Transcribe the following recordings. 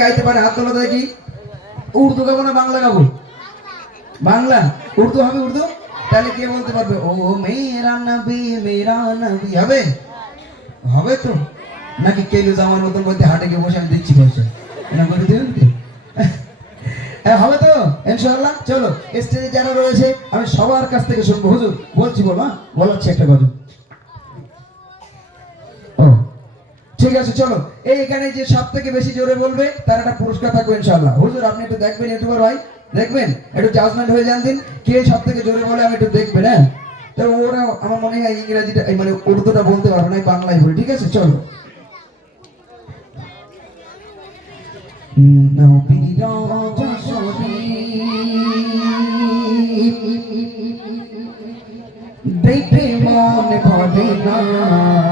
গাইতে পারে, হাত তোলা দেখি উর্দু গাবো না বাংলা গাবো? বাংলা? উর্দু হবে উর্দু? তাহলে কে বলতে পারবে? ও মেরা নবী মেরা নবী। হবে? হবে তো? নাকি কেলু আমার মতন মধ্যে হাটে গিয়ে বসে আমি দিচ্ছি পয়সা না করে দেবেন কি? হ্যাঁ হবে তো? ইনশাআল্লাহ। চলো স্টেজে যারা রয়েছে, আমি সবার কাছ থেকে শুনব। হুজুর, বলছি বলো হ্যাঁ? বলাচ্ছি একটা কথা ঠিক আছে, চলো। এই এখানে যে সব থেকে বেশি জোরে বলবে, তার একটা পুরস্কার থাকবে ইনশাআল্লাহ। হুজুর, আপনি একটু দেখবেন ইউটিউবার ভাই। দেখবেন? একটু জাজমেন্ট হয়ে যান দিন। কে সব থেকে জোরে বলে, আমি একটু দেখবেন হ্যাঁ? তো ওরা, আমার মনে হয় ইংরেজিটা মানে উর্দুটা বলতে পারবে না বাংলায় বলি, ঠিক আছে? চলো। দেখে মন ভরে না।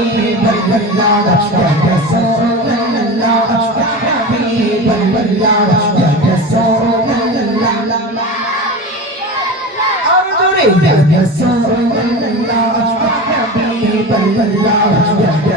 হাবিবাল্লাহ রাসূলুল্লাহ হাবিবাল্লাহ রাসূলুল্লাহ আরও জোরে রাসূলুল্লাহ হাবিবাল্লাহ রাসূলুল্লাহ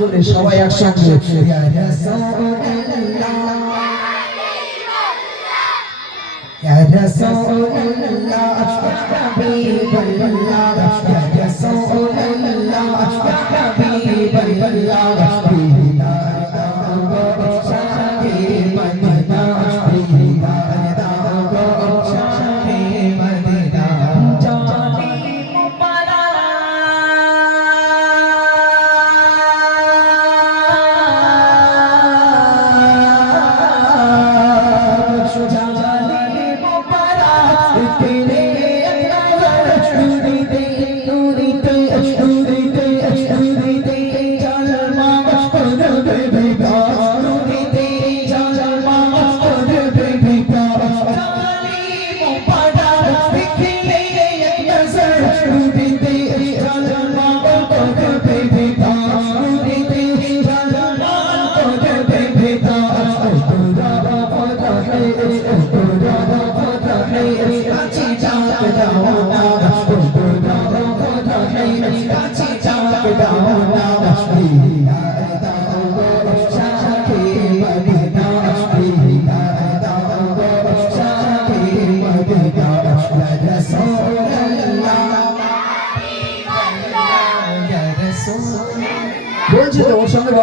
জন্য সবাই একসঙ্গে Ya Rasulullah, Ya Rasulullah, Ya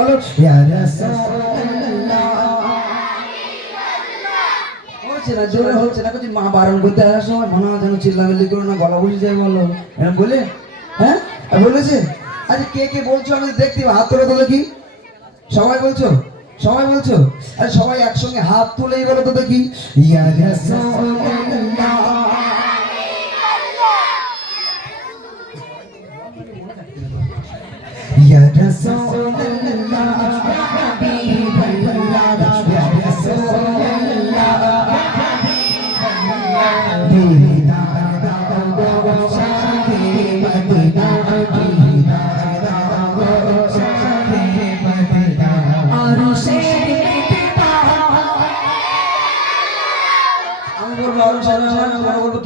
বলো। হচ্ছে না জোরে হচ্ছে না মা বারণ করতে আসার সময় মনে হয় যেন চিল্লামিল্লি করো না গলা বুঝে যায় বলো। এরকম বলে? হ্যাঁ? আর বলেছে? আচ্ছা কে কে বলছো? আমি দেখতে হাত তুলে তো দেখি। সবাই বলছো? সবাই বলছো? আরে সবাই একসঙ্গে হাত তুলেই বলো তো দেখি। ইয়া রাসূলুল্লাহ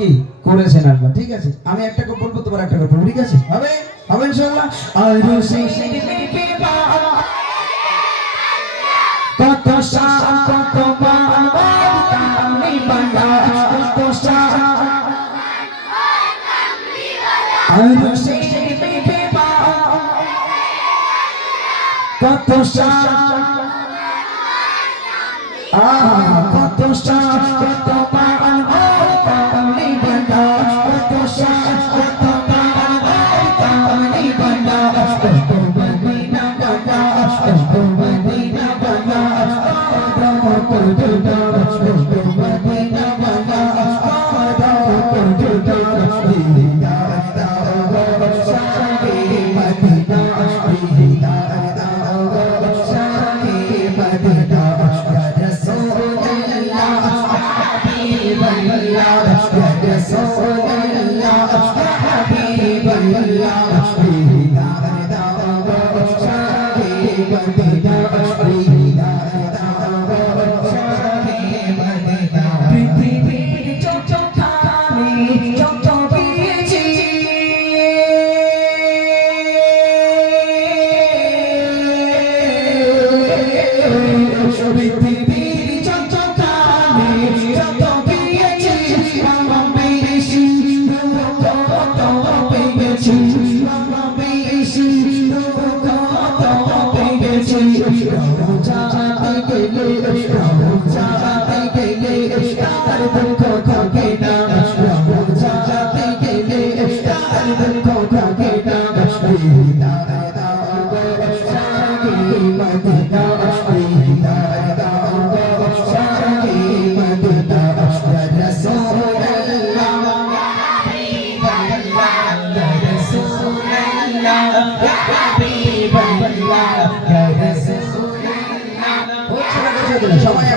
কি? করেছেন আল্লাহ, ঠিক আছে? আমি একটা করে বলব, তোমার একটা করে ঠিক আছে? হবে? হবে ইনশাআল্লাহ? কত সাহা কত কত কত Shut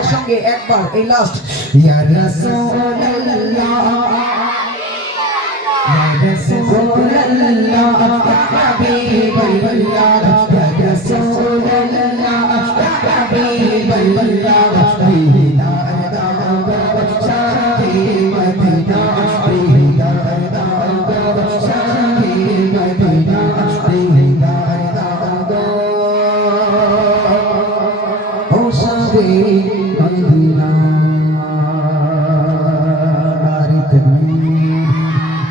একসঙ্গে একবার এই লাস্ট ইয়া রাসূলুল্লাহ। ইয়া রাসূলুল্লাহ।